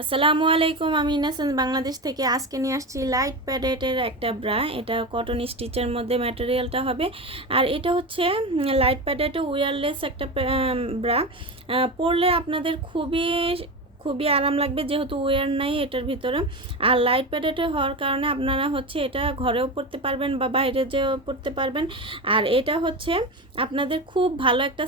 আসসালামু আলাইকুম, আমি ইনাসেন্স বাংলাদেশ থেকে আজকে নিয়ে আসছি লাইট প্যাডেটের একটা ব্রা। এটা কটন স্টিচের মধ্যে ম্যাটেরিয়ালটা হবে। আর এটা হচ্ছে লাইট প্যাডেটে ওয়্যারলেস একটা ব্রা। পরলে আপনাদের খুবই খুবই আরাম লাগবে যেহেতু ওয়ার নাই এটার ভিতরে। আর লাইট প্যাডেটে হওয়ার কারণে আপনারা হচ্ছে এটা ঘরেও পড়তে পারবেন বা বাইরে যেও পড়তে পারবেন। আর এটা হচ্ছে আপনাদের খুব ভালো একটা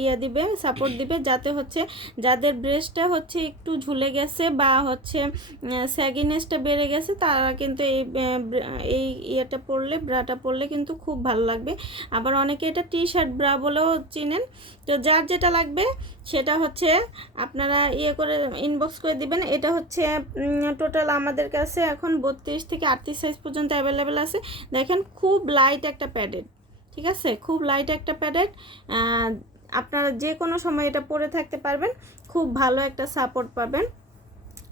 ইয়ে দিবে সাপোর্ট দিবে, যাতে হচ্ছে যাদের ব্রেস্টটা হচ্ছে একটু ঝুলে গেছে বা হচ্ছে স্যাগিনেসটা বেড়ে গেছে, তারা কিন্তু এই এই ইয়েটা পরলে, ব্রাটা পরলে কিন্তু খুব ভালো লাগবে। আবার অনেকে এটা টি শার্ট ব্রা বলেও চিনেন। তো যার যেটা লাগবে, সেটা হচ্ছে আপনারা ইয়ে করে ইনবক্স করে দিবেন। এটা হচ্ছে টোটাল আমাদের কাছে এখন বত্রিশ থেকে আটত্রিশ সাইজ পর্যন্ত অ্যাভেলেবেল আছে। দেখেন খুব লাইট একটা প্যাডেড ঠিক আছে? খুব লাইট একটা প্যাডেড আপনারা যে কোনো সময় এটা পরে থাকতে পারবেন। খুব ভালো একটা সাপোর্ট পাবেন।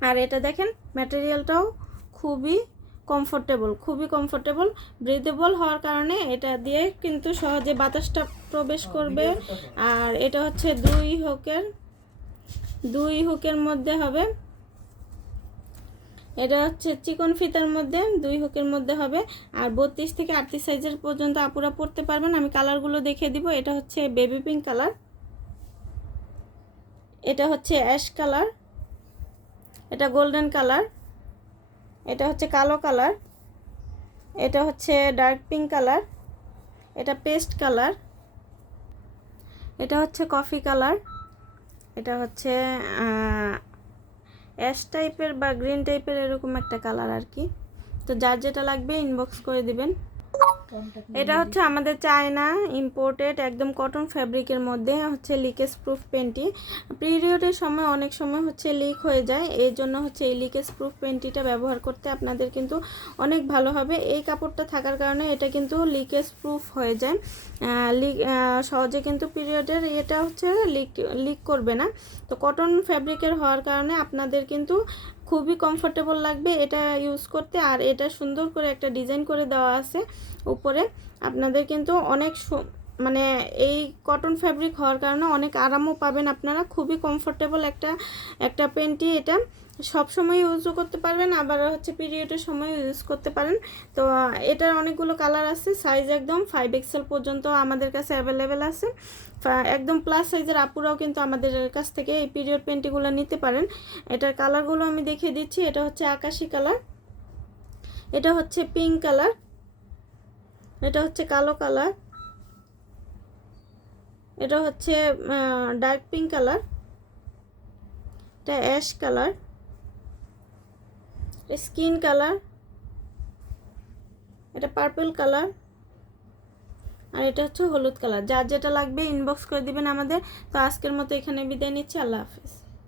আর এটা দেখেন ম্যাটেরিয়ালটাও খুবই কমফোর্টেবল খুবই কমফোর্টেবল ব্রিদেবল হওয়ার কারণে এটা দিয়ে কিন্তু সহজে বাতাসটা প্রবেশ করবে। আর এটা হচ্ছে দুই হুকের দুই হুকের মধ্যে হবে। এটা হচ্ছে চিকন ফিতার মধ্যে দুই হুকের মধ্যে হবে। আর বত্রিশ থেকে আটত্রিশ সাইজের পর্যন্ত আপুরা পড়তে পারবেন। আমি কালারগুলো দেখিয়ে দিব। এটা হচ্ছে বেবি পিঙ্ক কালার। এটা হচ্ছে অ্যাশ কালার। এটা গোল্ডেন কালার। এটা হচ্ছে কালো কালার। এটা হচ্ছে ডার্ক পিঙ্ক কালার। এটা পেস্ট কালার। এটা হচ্ছে কফি কালার। এটা হচ্ছে অ্যাশ টাইপের বা গ্রিন টাইপের এরকম একটা কালার আর কি। তো যার যেটা লাগবে ইনবক্স করে দিবেন। এটা হচ্ছে আমাদের চায়না ইম্পোর্টেড একদম কটন ফ্যাব্রিকের মধ্যে হচ্ছে লিকেজ প্রুফ পেন্টি পিরিয়ডের সময় অনেক সময় হচ্ছে লিক হয়ে যায় এই জন্য হচ্ছে এই লিকেজ প্রুফ পেন্টিটা ব্যবহার করতে আপনাদের কিন্তু অনেক ভালো হবে। এই কাপড়টা থাকার কারণে এটা কিন্তু লিকেজ প্রুফ হয়ে যায়। লিক সহজে কিন্তু পিরিয়ডের এটা হচ্ছে লিক লিক করবে না। তো কটন ফ্যাব্রিকের হওয়ার কারণে আপনাদের কিন্তু খুবই কমফোর্টেবল লাগবে এটা ইউজ করতে। আর এটা সুন্দর করে একটা ডিজাইন করে দেওয়া আছে। উপরে। আপনাদের কিন্তু অনেক মানে এই কটন ফ্যাব্রিক হওয়ার কারণে অনেক আরামও পাবেন আপনারা। খুবই কমফোর্টেবল একটা একটা পেন্টি এটা। সব সময় ইউজও করতে পারবেন, আবার হচ্ছে পিরিয়ডের সময় ইউজ করতে পারেন। তো এটার অনেকগুলো কালার আছে সাইজ একদম ফাইভ এক্সেল পর্যন্ত আমাদের কাছে অ্যাভেলেবেল আছে। একদম প্লাস সাইজের আপুরাও কিন্তু আমাদের কাছ থেকে এই পিরিয়ড পেন্টিগুলো নিতে পারেন। এটার কালারগুলো আমি দেখিয়ে দিচ্ছি, এটা হচ্ছে আকাশি কালার এটা হচ্ছে পিঙ্ক কালার এটা হচ্ছে কালো কালার। এটা হচ্ছে ডার্ক পিঙ্ক কালার এটা অ্যাশ কালার স্কিন কালার এটা পার্পল কালার আর এটা হচ্ছে হলুদ কালার যার যেটা লাগবে ইনবক্স করে দিবেন আমাদের। তো আজকের মতো এখানে বিদায় নিচ্ছি। আল্লাহ হাফিজ।